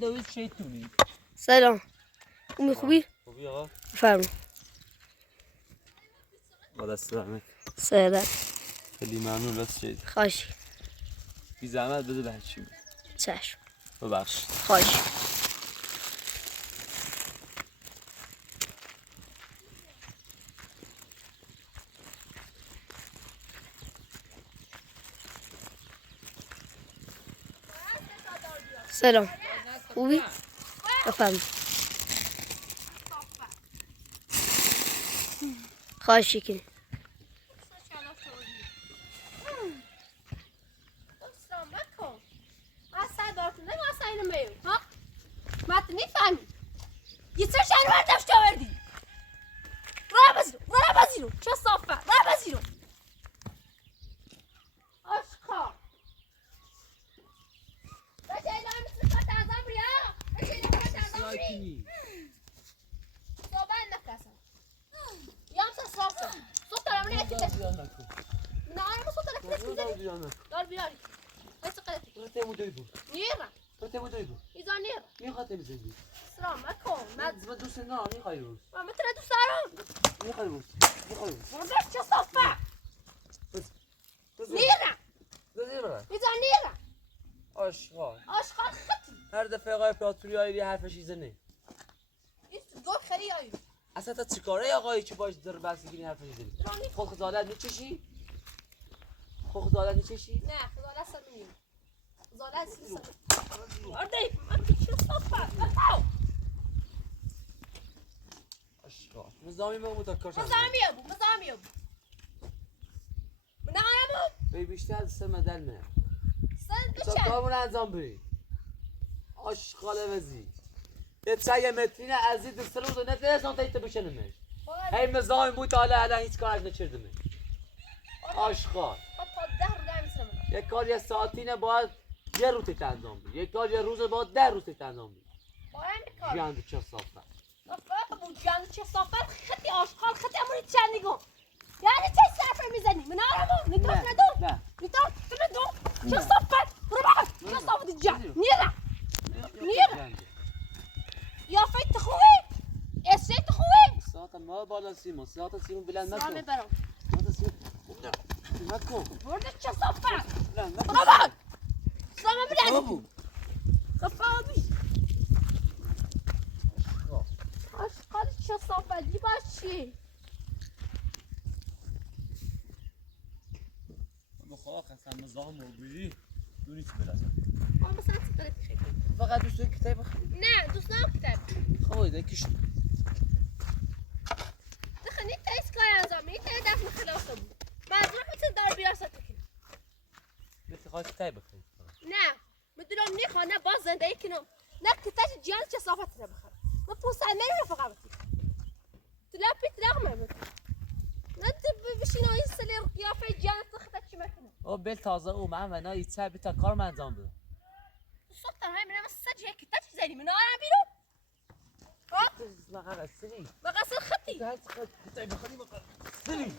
دوید شیطونی. سلام. خوبی؟ خوبی آقا؟ بفرما. با دست درمک. سلام. خیلی ممنون راست شید. خواهش. بی زحمت بده بچیم. چشم. ببخشید. خواهش. سلام. خوبی؟ بفرما. خواهش کنی. یه سر شهر برداشت آوردی را بزیرو چه صافه را بزیرو آشقا بچه اینا مثل خط ازم بریا بچه اینا خط ازم بری صابه نکسم یام سرسرسه صوت دارم نه اکی تشکیل نه آنمو صوت دارم اکی تشکیل دار بیاری بس قلتی رتمو دویدو. نیرم رتمو دویدو. ایزا نیرم میخواد بزنی. سلام علیکم من دوست ندارم میخوای روز. من مثل دوست دارم میخوای روز. برداشت چه صافه نیرم بزنی ایزا نیرم آشغال. آشغال خطی هر دفعه آقای پراتوری آیری حرفش ایزنه. این گوه خری آیو اصلا تا چیکاره آقایی که باش در بحث گیری حرفش ایزنی؟ رانی خود خزالت میچشی؟ خود خزالت میچشی؟ نه خزالت سر نمیم خزالت سر آردی من چه صافه نتاو آشغال. نظامی بود تا کارش. مزامی ابو من نعمو بی بیشتر از سه مدل نه. سن تا بچن کارمون انجام بری. آشغال وزی. یه چای مترینه ازی دست رو دو نتیزن تا ایت بشنمش. هی مزاحم بود حالا هیچ کارش نکردم. آشغال. تا 10 رو دارم میسرم یک کار یه ساعتینه باید یه روز انجام بدی. یک کار یه روز باید 10 روز انجام بدی. باید کار جان چه صافه. صافه ابو جان چه صافه خطی آشغال خطی اموری چندی گم یعنی چه صافه میزنی من نعمو نتاف ندو نه. نتاف ندو چه صافه برو بابا چه صافه دی جان نیرم یا فیت خوبی اسیت خوبی ساعت ما بالا سیمون ساعت سیمون بلند سلام نکن. برام ساعت سیمون نکن. برده چه صافه بلند نکن. بابا سلام برام بابو. صافه آبی آشغال چه صافه دی باشی بخواه قسم مزاحم رو بری دونی چی برسن. آن مثلا سپرت خیلی فقط دوست داری کتاب بخونی. نه دوست دارم کتاب خواه ایده کش. دخنی تایس کار انجام می تای دفن خلاصه بود منظورم مثل دار بیار ساتکی مثل خواهی کتاب بخونی. نه میدونم نیخواه نه باز زندگی کنم نه کتاش جیان چه صافت رو بخوام نه پوست علمه رو رفقاتی تلاپی تلاقمه بود نه بشین این سلی قیافه جیان تخت چی مکنه او بل تازه او من و نه ایتسا بیتا کار من انجام بده. صوت های منم سج هیک کتاش زنی من آرام بیرو ها لقد سنی. مقصر خطی کتاب بخونی بخون. سنی.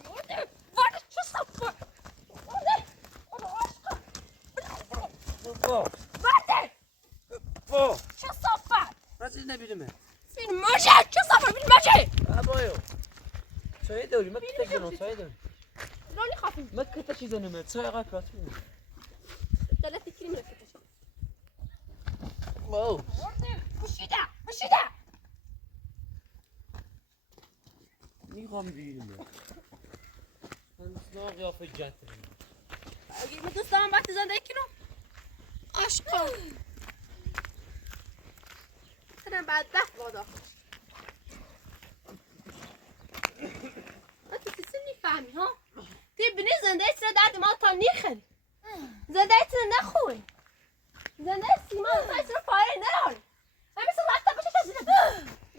وارد چه صافه وارد عشق با. وارد با. چه صافه راستی نبیرمه. فیلم ماشه چه صافه فیلم ماشه ابایو. چای داری ما کتاب جنو چای داری. لوني خافي ما کتاب چیزی نمیاد چای آقای پراتوری. ثلاثة كلمة كتاش واو. بشيدة میخوام بیرمه. من سنا قیافه جنت اگه من دوست دارم وقتی زنده کنم عشقا تنم بعد دفت باد آخرش انت تسنی فهمی ها تی بنی زنده ایت درد ما تا نیخری زنده ایت نخوی زنده سیما ایت رو پایه نرانی همیشه رفته بشه شزینه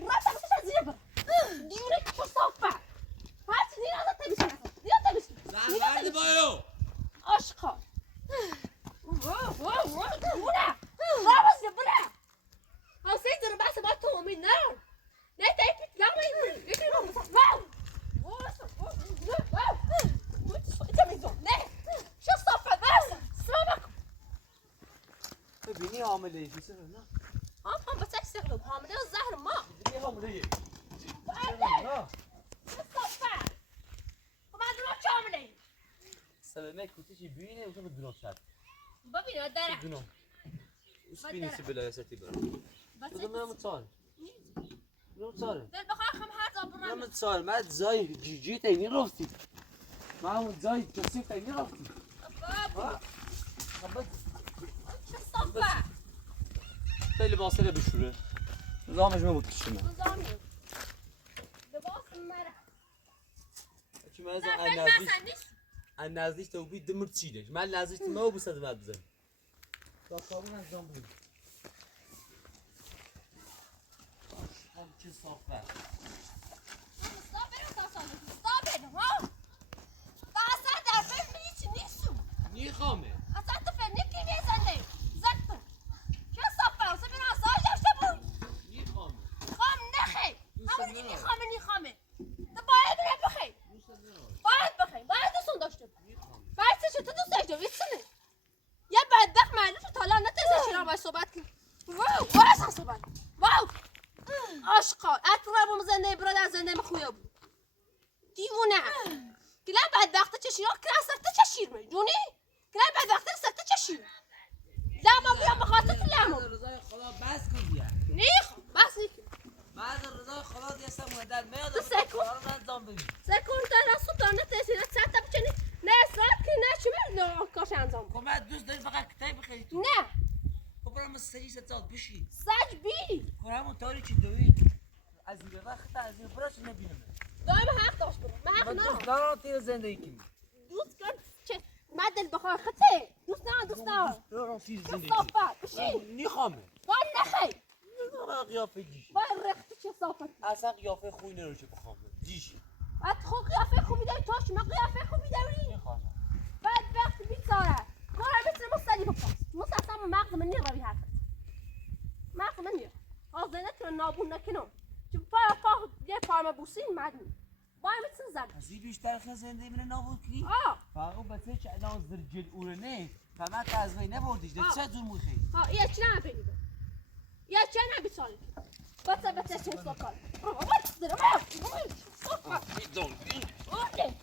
رفته بشه شزینه بر دیونه که صافه هرچی نیر ازت تبیشن نیر تبیشن زرد بایو. عشقا بونه رابطه بونه حسین در بحث با تو امید نرون نه تایی پیت لغمه این یکی رو بسا نه شو صفت بس سلامكم حامله ای چه نه هم بس استخدم حامله الزهر ما دیگه حامله ای بعد صفا وما ادري شو عامله سلامه کوتیشی بینه و تو بدونم شد ببین داره بدونم اسپینی سی بلا ستی برا بس بدونم متصال متصال دل بخاخم هذا برا متصال ما زای جی تینی رفتی ما هم زای کسی تینی رفتی بابا خبط شو صفا خیلی باصله بشوره زامش بود کشونه نظامي لباس المرأة چی من از لا ان فين نزدیک ما سنيش ان نزدیک تو بید دمر چیدش من نزدیک ما بوسد بعد بزن تا کارون انجام بود هم چه صافه مستقبل وتصالح مستقبل ها اصلا در فيلم هيك نيسو نیخامه اصلا تفني كي بيزني زدت شو صفا وصبر عصايا شبوي نیخامه خام نخي دوست همون ندارم. اینی خامه باید بره بخی باید دوستون داشته باید چه تو دوست داشته بیتسنه یه بدبخت معلوم شد حالا نتیزه شیرا باید صحبت کن واو اصلا صحبت واو عاشقا اطرابم زنده برادر زنده مخویا بود دیوونه گله بدبخت چه شیرا که سرته چه شیر می جونی گله بدبخت سرته چه شیر لما بیام بخاطر لما رضای خدا بس کن دیگه نیخ بس نیخ بعد رضای خدا دیگه سم در میاد تو سکو. کارو انجام بدی Sekundan sultanı tesirine sen tabi çeni ne esrat ki ne çimer ne kaşanzam. کمه دوست داری فقط کتاب بخری تو Ne? خب برام سری ستاد بشی Saç bir. همون طوری که دوید از این به وقت از این براش نبینم Daima hak daş bro. Ma hak من na. دوست دارم تیر زندگی کنی Dost kan çe. Madel bakar khate. Dost na dost na. دوست دارم تیر زندگی Safa. Bişi. نیخامه Var ne xey. من قیافه دیشی Var rekhti çe safa. اصلا قیافه خوی نروشه بخوام دیشی At xo qiyafe خوبی داری توش ما qiyafe خوبی داری. نیخوام بعد وقت بیچاره. کار مثل مستدی بپاس. مستسم مغز من نروی حرف. مغز من نیر. آزنت رو نابون نکنم. چه پا یه پارم بوسین مدن. باید مثل زد. از این بیشتر خیلی زندگی من نابود کردی آه. فاقو بسه چه الان زرجل اورنه فما که از وی نبردیش ده چه دور موخی ها یه چی نمی‌بینید. یه چی نمی‌سازید. بس چه سوکال. وات درام. سوکال. اوکی.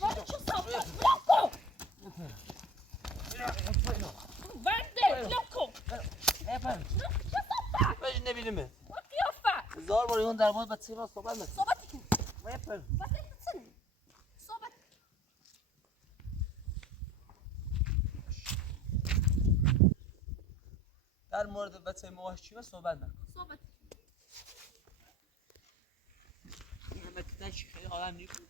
وات چه سوکال. لوکو. ورده لوکو. اپر چه سوکال. بهش نبینیم وات قیافه. هزار بار اون در مورد بچه ما صحبت نکن صحبتی کن. اپر بس چه صحبت. در مورد بچه ما چی صحبت نکن صحبت. این همه کتن چی خیلی آدم نیست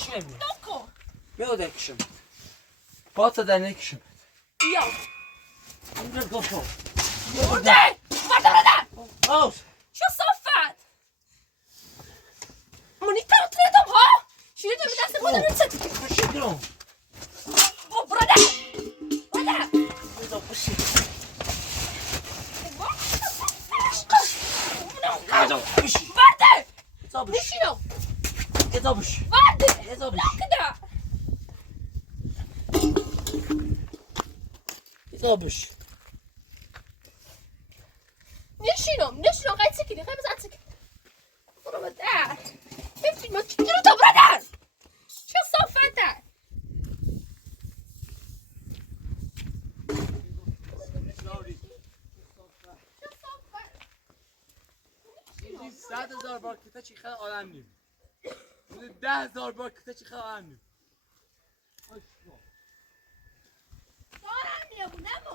پشت میمی دوکو میاد کشم پات در نکشم یا اینجا گفتم برده برده آوش چه صفت منی تردم ها شیری تو دست خودم چتی پشت درم برده برده بذار پشت برده حسابش نشینم حسابش برده حسابش کده حسابش نشینم قاعد سكني خايف بس سكني برا بدع امشي ما تشتري ده برادر شو صفتك این 100,000 بار کتا چی خیلی آدم نیم 10,000 بار کتا چی خیلی آدم نیم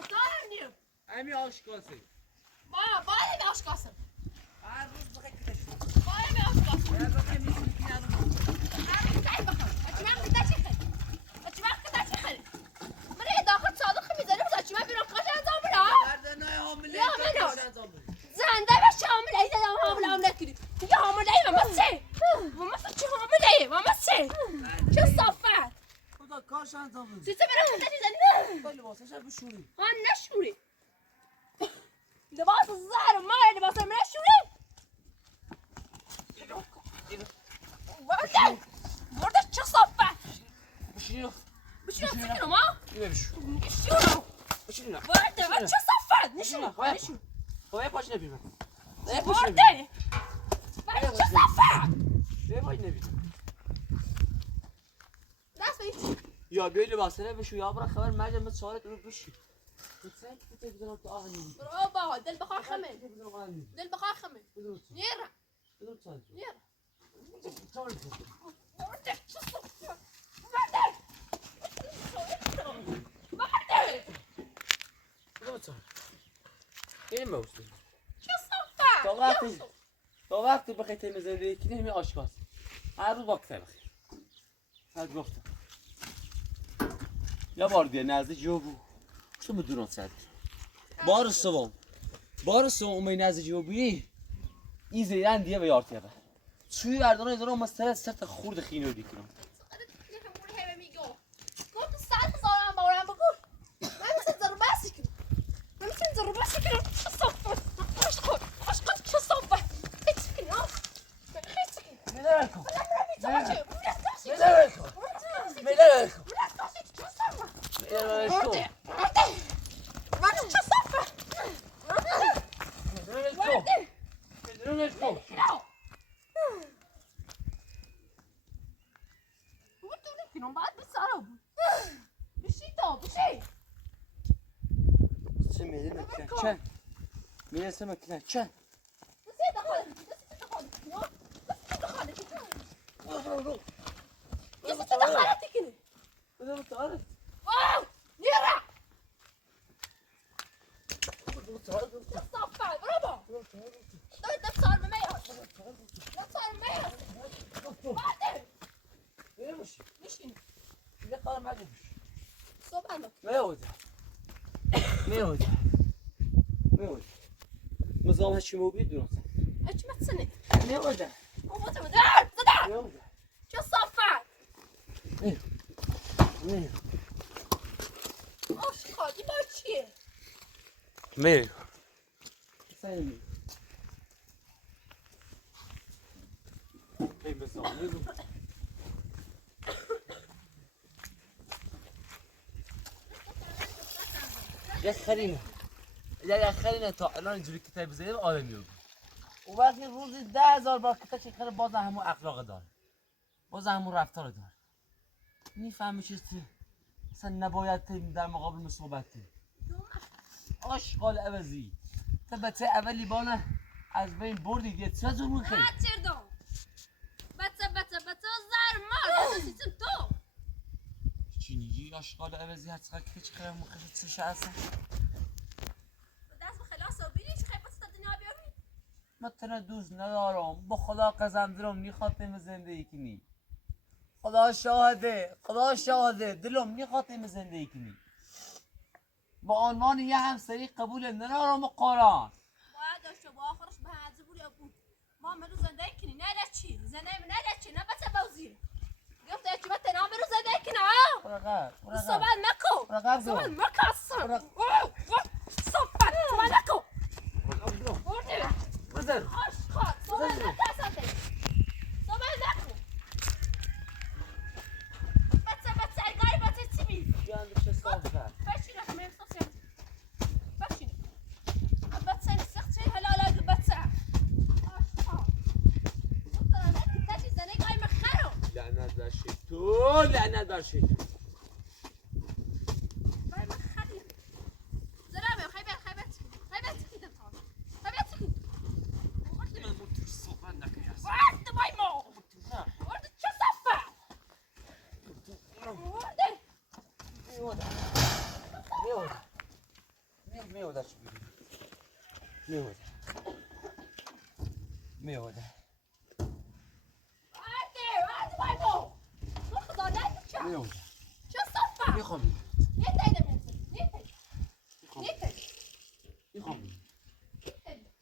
دارم نیم همی آشکاسه باید آشکاسم هر روز بخواه کتا شد باید آشکاسم هر بخواه میسونی که ندارم من یه داخل صادق میذاره بس چی من بیرون قاش انجام بدم مردنای حامله یا کتا منوز. کش انجام بده زنده بش حامله ای دادم حامله هم نکردی یا حامله ای ماما سه ماما سه چه حامله ای ماما سه چه صفت خدا کارش انجام بده سیسه برم کتا چیزا با لباسش هم بشوری ها نشوری لباس زهر ما لباس من نشوری برده چه صفت بشوری بشوری سکنم ها اینه بشور بشوری بشوری نه برده چه صفت بشوری نشوری نه نشوری خواهی پاش نبیمه برده برده چه صفت به پاش نبیمه دست بگیر یا بیای لباسه بشور یا برا خبر مرجع مثل سوالت رو بشی بسنگ کتا بزنم تو آهنی برو با دل بخواه خمه بزنم آهنی دل بخواه خمه بزنم نیره بزنم چند نیره چند برده چه صفت برده برده بزنم چند این موستی چه صفت تا وقتی بخوای تیم زندگی کنی همین آشکاست هر روز با کتاب بخیر هر گفتم یا بار دیگه نزدیک جو بو شو مدونم صد بار سوم اومد نزدیک جو بویی این زیران دیگه به یارتیه به چوی بردانه ایدانه هم مستره سرت خورد خینو دیکنم گفت 100,000 هم باورم بگو من مثل ضربه کنم من مثل ضربه کنم چه صفت خوش خود چه صفت هیچ سکنی ها هیچ سکنی میده بکن میده میده بکن میده بکن چه صفت میده بکن برده چه صفت میده بکن میده بکن کنم بعد بسرم بشی تا بشی چه میده مکنه چند میده سه مکنه چند بسی دخالت بسی دخالت بسی دخالت کنی بده متعارف واو نیره بده متعارف چه صفت برو با دای دفتر به میاد دفتر به میاد بعده نمیشه نشین یه کار مگه بشه صبح انداز میوده مزام هشی موبید دونم اچ متسنه میوده بابا تو در زدر میوده چه صفت میو آش خالی با چیه میو سایمی این بسام میگو یه خرینه تا الان اینجوری کتاب بزنیم آدمی رو و وقتی روزی 10,000 بار کتاب چه باز همون اخلاق داره باز همون رفتار داره میفهمی چیزی اصلا نباید در مقابل صحبت کنی آشغال عوضی تا بچه اولی بانه از بین بردید یه چه زمون خیلی چردم بچه زر مال سیستم تو چی میگی آشغال عوضی هر چقدر که چه خیلی مخیلی چشه اصلا دست به خلاص و بیری چه خیلی تا دنیا بیاری من تنه دوست ندارم با خدا قسم دارم میخواد تیم زندگی کنی خدا شاهده خدا شاهده دلم میخواد این زندگی کنی با عنوان یه همسری قبول نرارم قرآن باید داشته با آخرش به هنزه بود یا بود ما منو زندگی کنی نه چی زندگی نه چی نه بچه بوزیر گفت چی بته نام برو زندگی کنی برقب صحبت نکو برقب صحبت مکو صحبت نکو بزن عشقا صحبت نکو اصلا صحبت نکو بچه ایگاری بچه چی بی جان چه صافه بشین اخمه احساسی بشین بچه نسخ چه حلالا بچه عشقا مطلع نکی تشی زنه گای مخرو لعنت بر شیطون لعنت بر شیطون گای مخری زرابه خیبت سکیدم تا خیبت سکید وارد بای ما وارد چه صفه وارد میوده چی بگیم میوده وارد بای ما تو خدا نکنه میوده چه صفه میخوام نیتیدم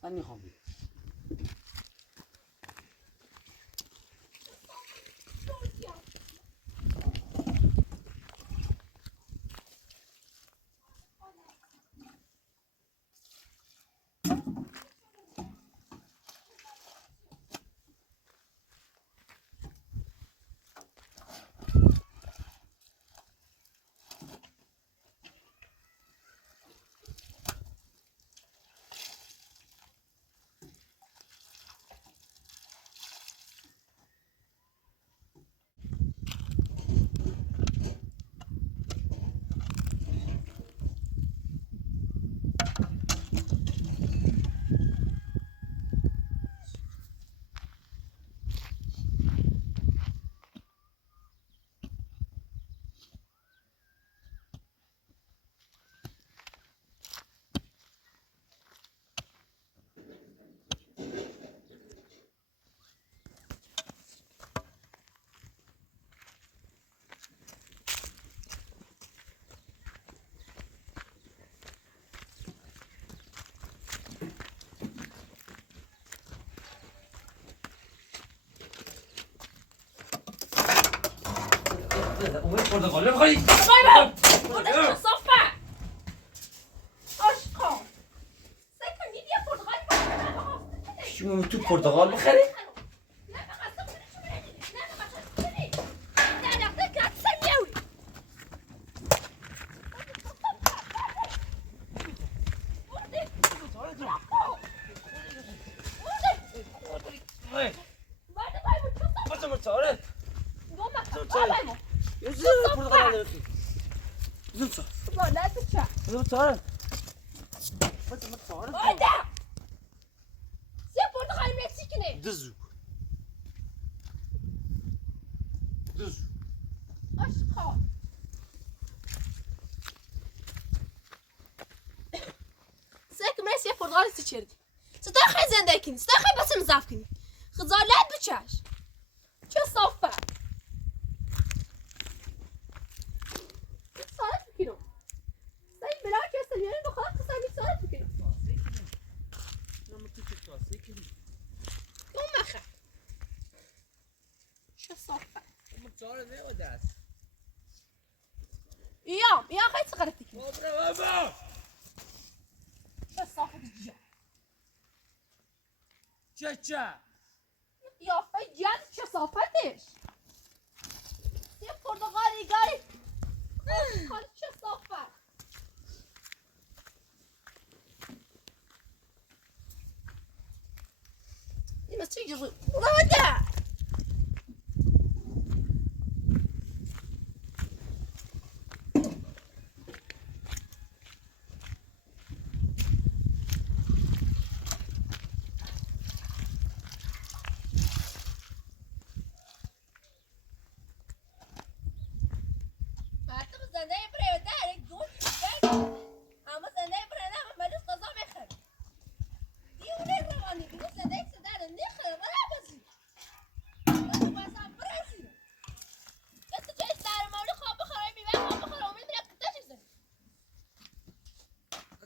من میخوام اومد پرتقال بخوری بای چه صفه عشقا سکن نیدی پرتغال شما تو پرتقال بخری دزو یه پرتغال سیچردی ستاخی زنده کنی ستاخی بسیم زف کنی خزالت بچش چه صافه سالت بکنم سایی بلا که سلیانه بخواه قسمی سالت بکنم اون مخه چه صافه یا خیلی سقرتی کنی چه صافه دیگه چه قیافه جد چه صافتش یه پرتغالی گاری خالی چه صافه این مثل چه جزو راده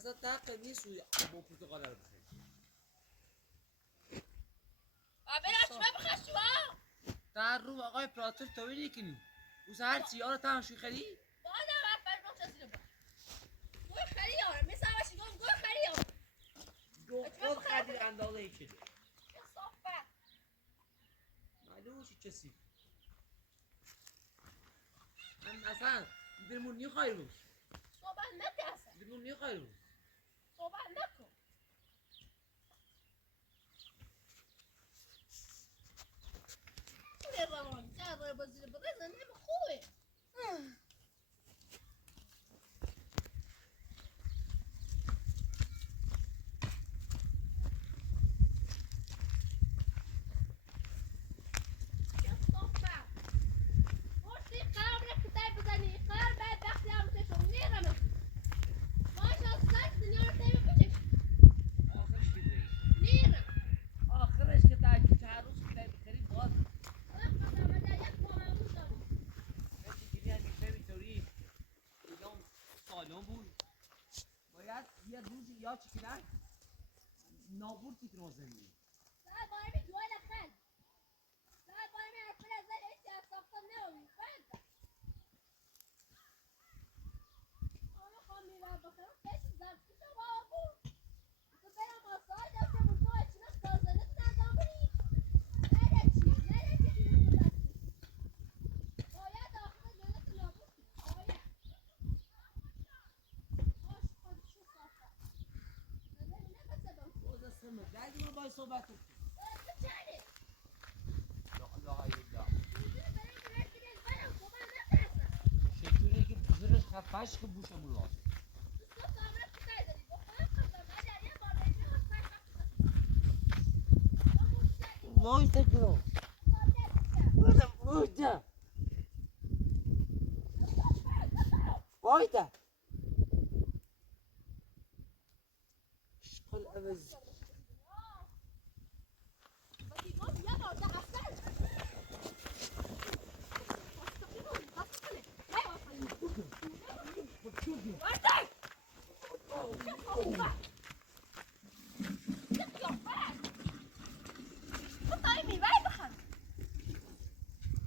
اصلا تحقیق نیست با پرتقال رو بخیر برای چی بخشی ها؟ در رو آقای پراتور توی نکنی اوز هر چی آره تا همشوی خری؟ با آدم حرف بر نقش زیر با گوه خری آره مثل باشی گوه خری آره خود خدیر اندازه ای شده چه صحبت معلومه چی کسی من اصلا درمون نیو خواهی روز صحبت نکن اصلا درمون نیو خواهی روز صحبت نکن این روانی چه روی بازی رو بگذن همه خوبه چه صحبت گفتی قرار بره کتاب بزنی قرار باید وقتی هم تشم نیرم باش از زنگ دنیا رو تیمه بچش آخرش که داری نیرم آخرش که تا چهار روز که داری بخری باز هرچی که همیشه میتوری ایدان سالم بود باید یه روزی یا چی کنن نابود که تنها زندگی باز از سمه دردی ما باید صحبت کنیم لا اله الا الله شکلی که بزرگش خفش که بوشه مولاد وای تکرار وای وایده اشکال عوض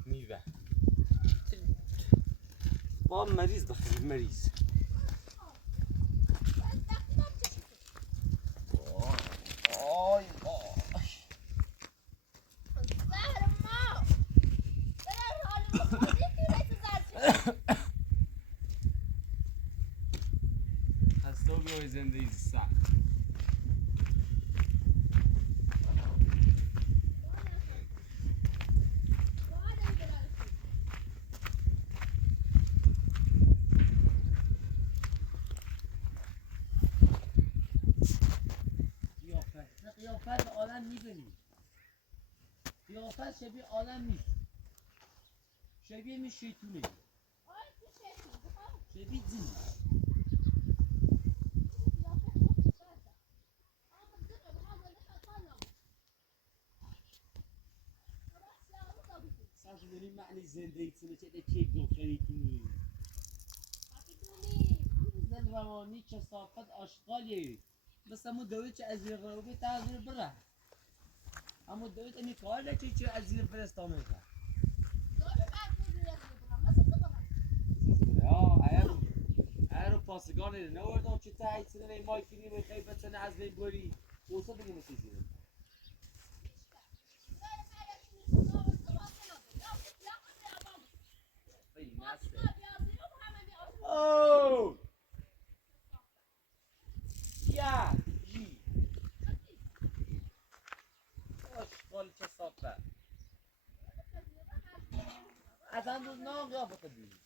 میوه ما مریض بخیر مریض آی آی از تو بیای زندگی سخت قیافت آدم میدونی قیافت شبیه آدم نیست شبیه می شیطونه شبیه جنی ساعت داری معنی زندگی تونه چه ده چه دختری کنی زن روانی کسافت آشغالی بس همون دوید چه از این روبه تغییر بره همون دوید امی کار نچه چه از این فرستانه کرد اگر پاسگان نوردم چه تایی سنه مای کنی به خیبت سنه از بین بری اوسا بگیم اسی زیره اوه یا جی آشغال کسافت از اندوز نام قیافت بینی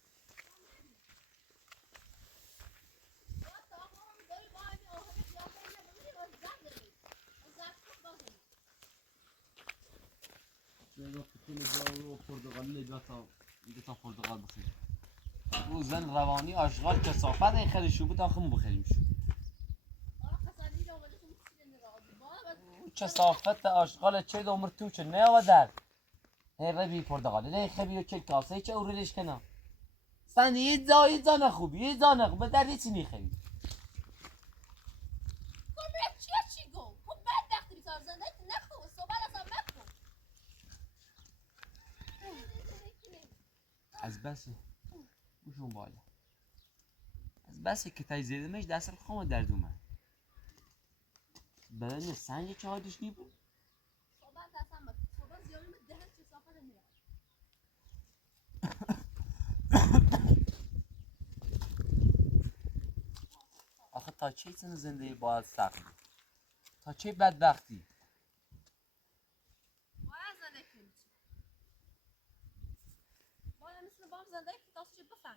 چرا کتون جارو پرتغالی لگاتا پرتغال بخیر او زن روانی آشغال کسافت این خیلی شو بود آخه مو بخیریم شو کسافت آشغال چه دومر تو چه نه و در هی بی پرتغالی نه خیلی چه کاسه چه اوریش کنم سن یه زا نخوبی یه زا نخوب به دردی چی نیخیلی از بس بشون بالا از بس که تای زیدمش دست الخوام درد اومد بدن سنگ چه حالش نی بود صحبت اصلا بس صحبت زیادی من دهن چه صافه نمیاد آخه تا چه سن زندگی باید سخت تا چه بدبختی باید زندگی کنی باید مثل بام زندگی که تاسو چه بفهم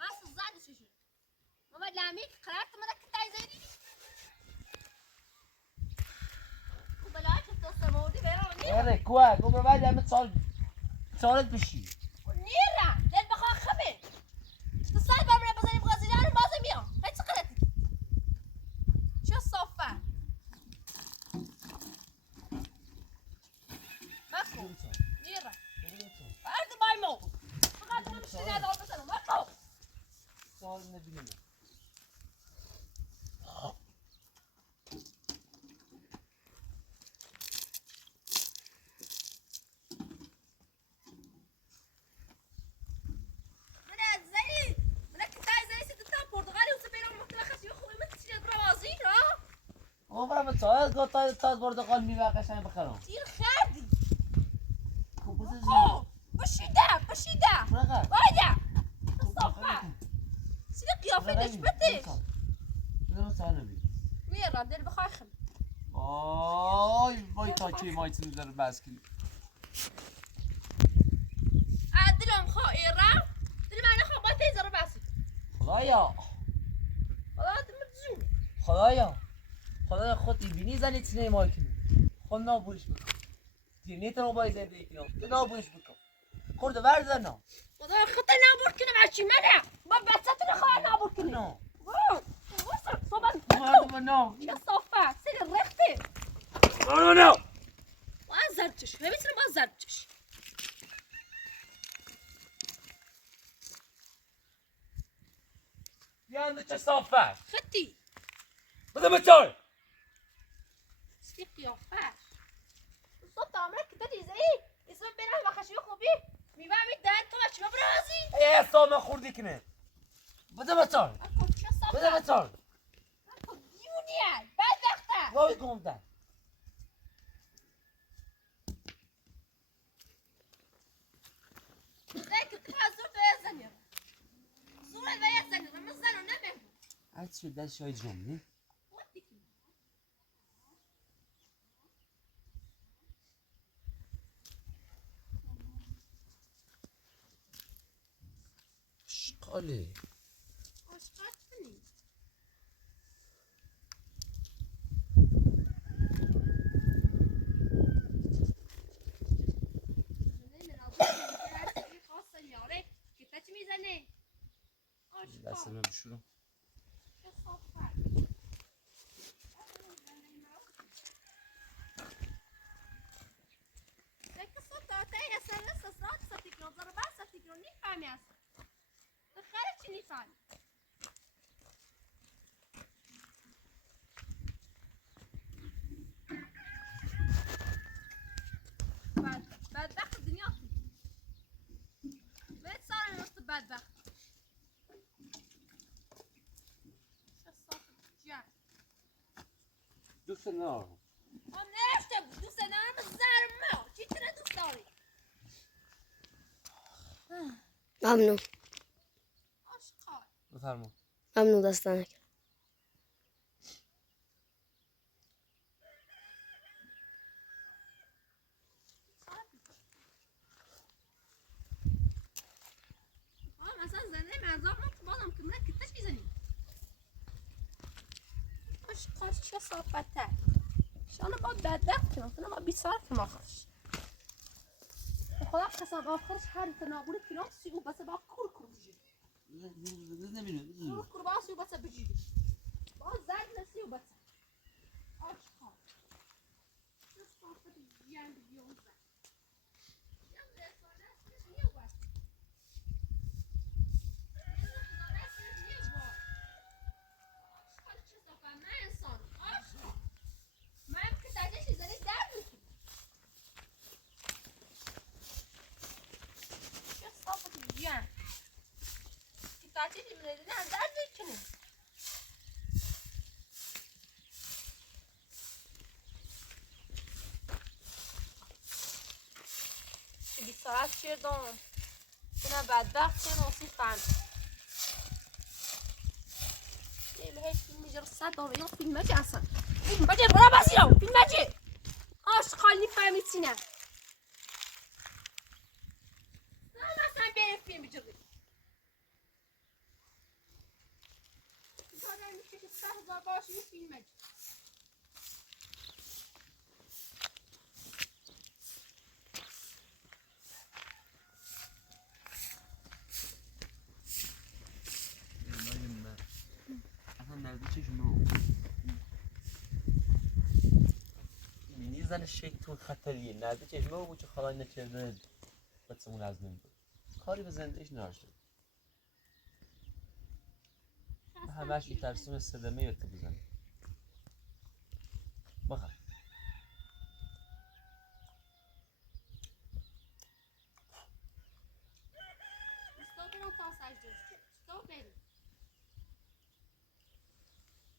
اصلا زده چه شد ماما لامی قرارت من که تای زیدی و بلاش تو سمودی بیرون اره کوه گو به بعد همه سالت بشی نیره دل بخواه خمه تو سال برمونه بزنی بغازیلان بازه میام هیچ قرارتی چه صافه مکو نیره فرد بایمو فقط نمیشتی ندار بزنم مکو سال نبینیم من ساعت گفت تا برتقال میوه قشنگ بخرم دیر خردی خب بزن اوه بشیده برقه باید صافه سیده قیافه نشبتش بزن سال نبینیم میرم دل بخواه خم وای تا چه مایتون داره بس کنی دلم خواه ایرم دل من خواه باید تیزه رو بسی خدایا خدا خدایا خود ایبینی زنی چنه مای کنی خود نابورش بکن دیرنیت رو باید زنده کنم تو نابورش بکن خورده ورزن نا خدا خطا نابور کنه بچی منه با بچه تو نخواه نابور کنه نه صحبت مردم نه چه صافه سر رخته نه باید زرچش نمیتونم باید زرچش بیانده چه صافه خطی بده بچار سفی قیافه صوت عمرك كده ازاي اسم بينها وخشيه خوبي میبا میدن تو بچه برازی ای اصلا خوردی کنه بده بچار اكو چه صافه بده بچار اكو دیونیه بدبخته وای گمدن ذاك الحزور ده يزني زور ده يزني ما زنوا نبه هرچی شد دست شاید جمعه اشقاله اشقات کنی میزنه دست من بشورم چه صافت لکه صوت های سرس اصرات ستیگرون ضربه ستیگرون نیفهمی است دخاره چی نیفهمی بدبخت دنیا بهت سارا نوست بدبخت چه صافت جن دوست ندارم هم نرفته بود دوست دارم زرمه چی تونه دوست داری ممنون آشقال بفرما ممنون دستانک مثلا زنده مرزاب ما تو بازم که منه کتش میزنیم آشقال چه صافته شانه با بدبخت کنم تو نما 20 ساعت که ما آخرش خدا قسم آخرش هر تنابول کنم سی او بس با کور بجید نمیدونم کور با سی او بس بجید با زرد نسی او بس آشقال چه صافت جنگ بیونزه ساعت چه دام کنه بدبخت چه ناسی فهم یه بهش فیلم جر $100 یا فیلم چه اصلا فیلم بچه برا بسیرم فیلم چه آشغال نیفهمید چی نه مثلا بریم فیلم جری دارم میشه که $100 باشه یه فیلم چه زن شیطون خطریه نزدیک چشمه بود که خدای نکرده بتمون از نمیده کاری به زندگیش نداشته همش این ترسیم صدمه یادت بزنه بخواه استو برم تا سجده استو بریم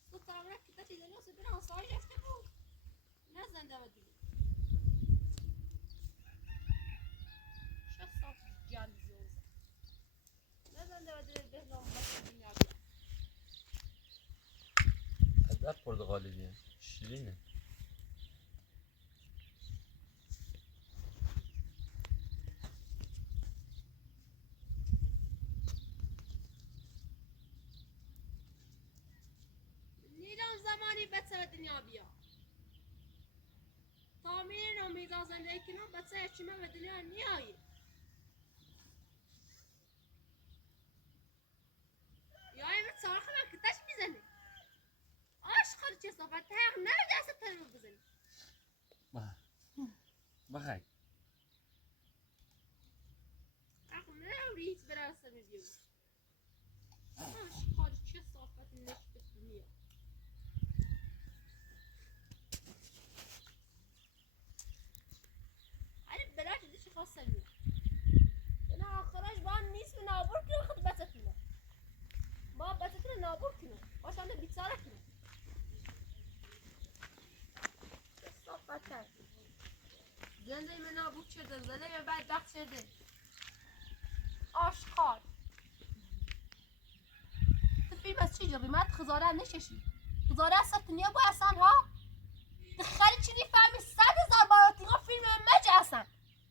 استو ترامره که تا چیزانی استو برم سجده است بود نه زنده و دیگه شخص جان زوزه نه زنده و دیگه بهنام بسید دنیا بیا عجب پرتغالیه شیرینه نیرم زمانی بچه به دنیا بیا تا میرم میزان زندگی کنم بچه چیمه به دنیا نیایی یا امرد سارخه من کتاش میزنه آشقال چه صفت تاق نه دست تنو بزنی بخواه تاق نه ریت براسه میبیو آشقال چه صفت نشت دنیا هری بلاش دیشی خواستم میاد نه آخرش با نیست به نابور کنه خود بچتونه با بچتونه نابور کنه باشانده بیچاره کنه چه صفت هست زنده من نابود شده زنده من بدبخت شده آشقال تو فیلم از چی جوری مد خزاره هم نششی خزاره از دنیا با اصلا ها دخلی چی نفهمی 100,000 باراتی ها فیلم مجه اصلا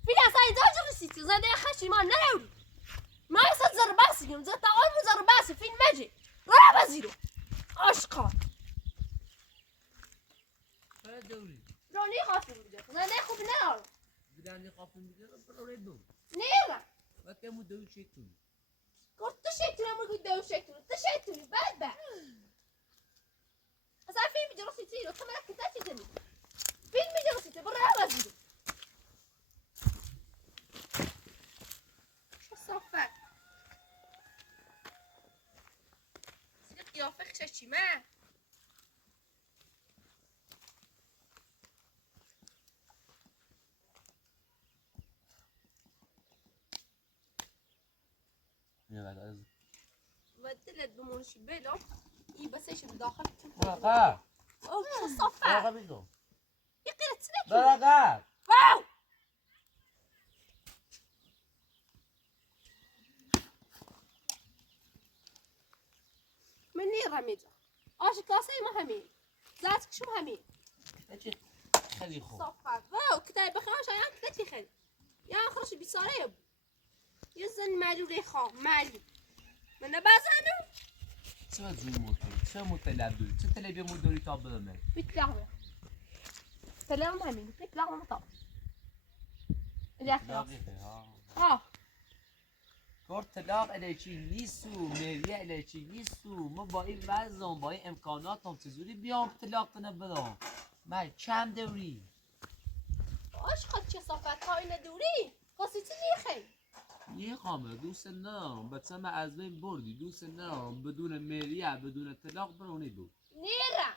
فیلم اصلا اینجا جوری سیتی زنده خشی ما نروری ما اصلا زر بحثی کنم زر تقال رو زر بحثی فیلم مجه را بزیرو آشقال برای دوری رانی خواستم بوده زنده خوب نرارم بدنی خواستم بگیرم برای دور نیرم و که مو دوی شیطون گفت تو شیطونی هم بگوی دو شیطونی تو شیطونی بد اصلا فیلم جلو سیتی رو تو ملک کتا چیزه می فیلم جلو سیتی برو را بزیرو چه صافت سیده قیافه خششیمه یه بعد از و دلت بمونشی بلا این بسیش بداخل کن برقه اوه چه صافت برقه بیدو یه قیرت سنکی برقه واو من نیرم اینجا آش کاسه ما همین زد کشم همین چه خیلی خوب صافت واو کتاب بخوام شاید کتی خیلی یا آخرش بیساره بود یه زن مجوره خواه مجور من نبازنم چه زور موتوری چه مطلب دوری چه تلبیه مو دوری تا بمه بیتلاقه سلام همین بیتلاقه مطاب اینجا خلاص ها کار طلاق الیچی نیستو مریه الیچی نیستو ما با این وضعم با این امکاناتم چجوری بیام طلاق کنه بدم من کم دوری آش خود چه صافت ها این دوری کسی چی نیخی یه خامه دوست ندارم بچه من از بین بردی دوست ندارم بدون مریه بدون طلاق برونی دو نیرم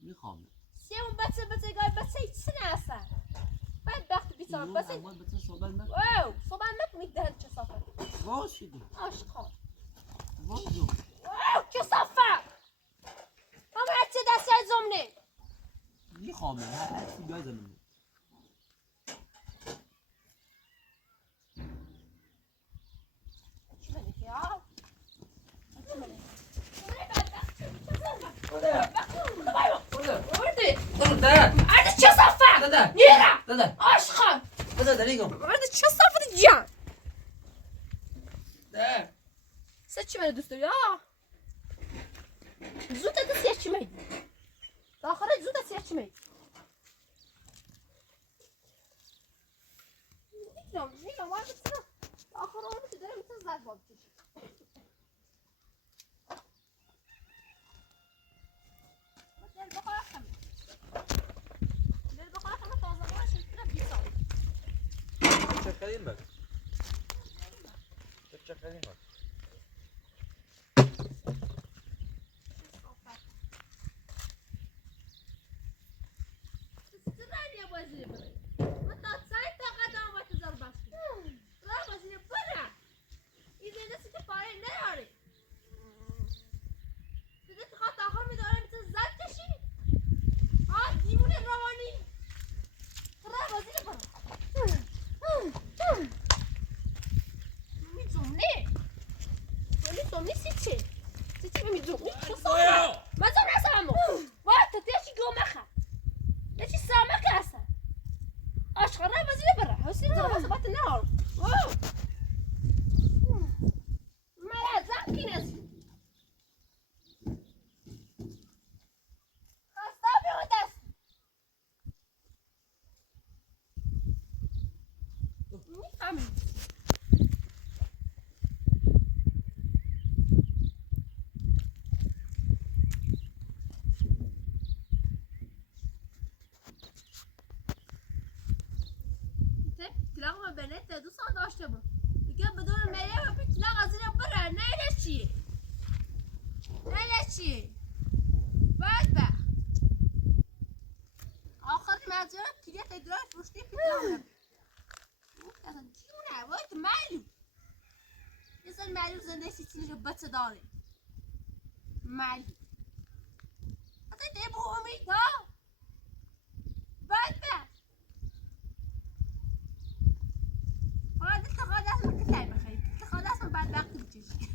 میخوامه سیمون بچه گای بچه هیچ سنه اصلا بدبخت بیچاره بچه اول بچه صحبت من واو صبح نکنید دهن چه صافت باش دو آش خود باش دو واو چه صافت همه چه دسته زمنه میخوامه هر چی بزنم عرض چه صفت؟ داده نیره داده عاشقان داده دلیگم عرض چه صفت جان ده سه چی منو دوست داری زود دستی چی میدی داخل زود دستی چی میدی میگم وارد سنا آخر اون که داره میتونه زد باب کشی دل بخواه خمه دل بخواه خمه تازه باشه میتونه 20 سال چه خیلی بک چه خیلی بک تلاقوا بنات دوستان داشته بود دیگه بدون میله و بی تلاق از این بره نه چیه نه چیه بعد به آخر مزیار کلیه تدرای فروشتی پیتلاق اصلا جونه باید معلوم یه معلوم زنده سیتیلی رو بچه داره معلوم حتی ده با امید ها بعد به دلت خواهد اسم کتای بخیر دلت خواهد اسم بعد وقتی بچشی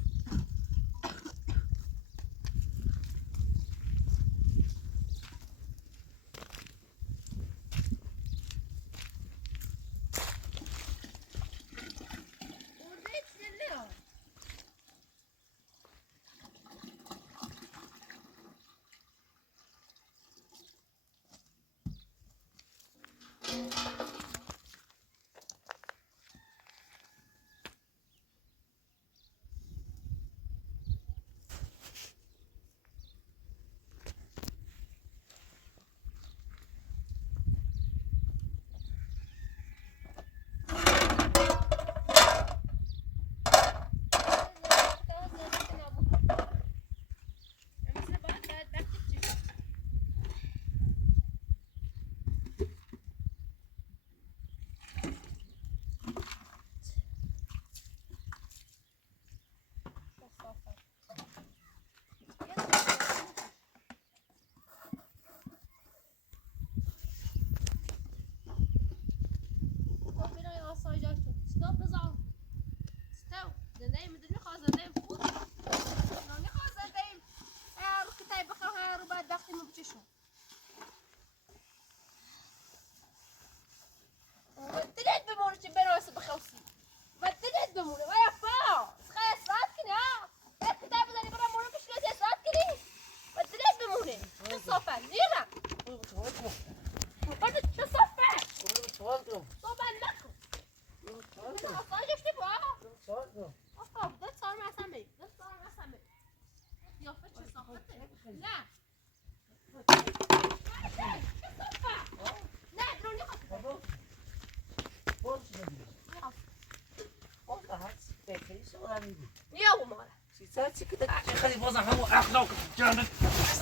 خلي بوزع همو اخلاق جانب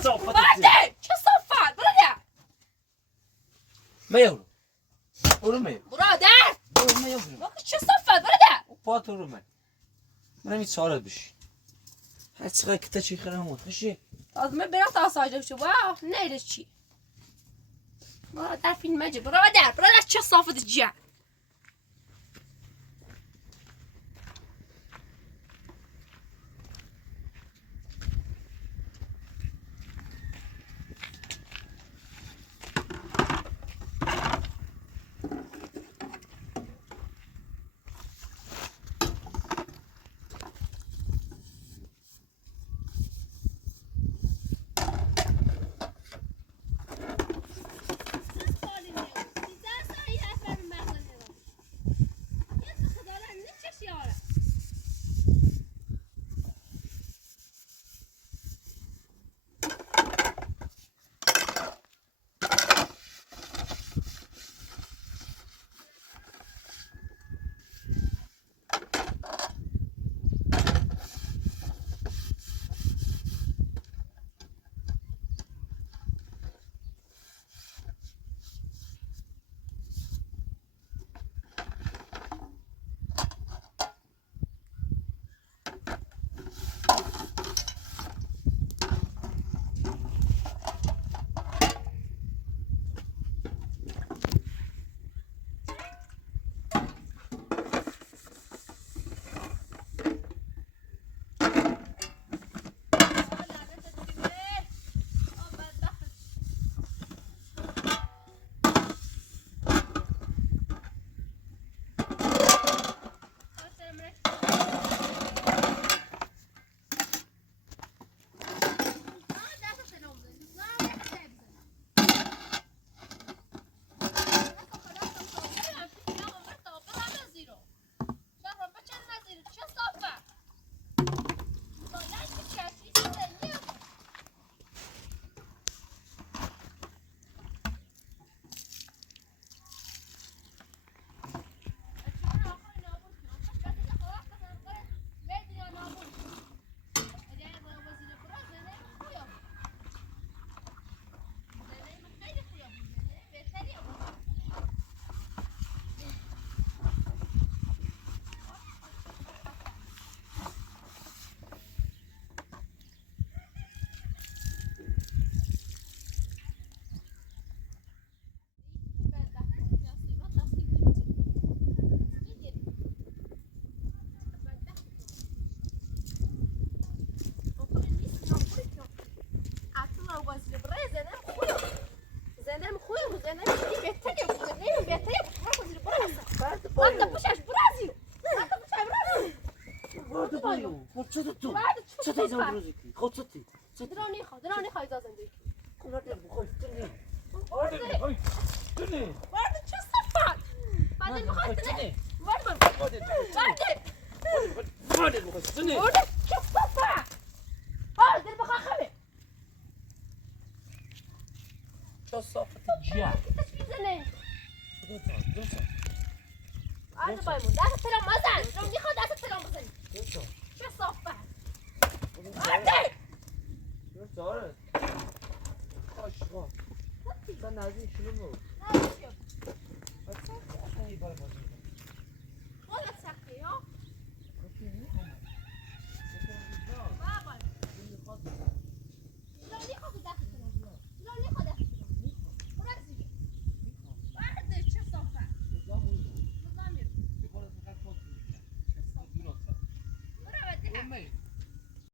صوفة بعدين شو صفات برادر ما يورو ورو ما يورو برادر ورو ما يورو وقت شو صفات برادر بات ورو ما من ميت سؤال بش هات صغير كتاشي خلهم خشي از من برات آسایش شو واه نه چی برادر فیلم مجه برادر چه صافت جا زن روزی کی خود سوتی درانی خواه زنده کنارده بخوای تنی بخوای تنی وارد چه صفت بعد میخواد تنی وارد بخوای تنی وارد چه صفت وارد دل بخواه خمه چه صافت جیا تشکیل زنه دوستا عرض بایمون دست تلام مزن رو میخواد دست تلام بزنی چه صفت وارد دوستا آره آشقا sen nerede şunu mu?